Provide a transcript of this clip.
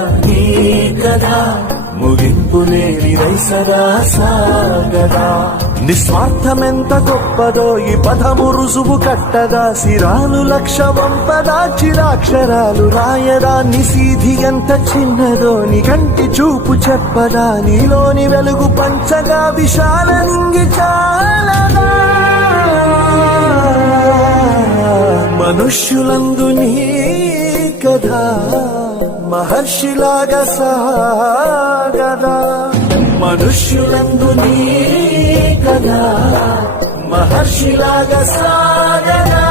నీ కథ ముగింపు లేనిదై సదా సాగదా. నిస్వార్థమెంత గొప్పదో ఈ పదము రుజువు కట్టదా. సిరాలు లక్ష వంపదా, చిరాక్షరాలు రాయదా. నిసీధి ఎంత చిన్నదో నీ కంటి చూపు చెప్పదా. నీలోని వెలుగు పంచగా విశాల నింగి చాలదా. మనుష్యులందు నీ కథ మహర్షిలాగా సాగదా. మనుష్యులందు నీ కథ మహర్షిలాగా సాగదా.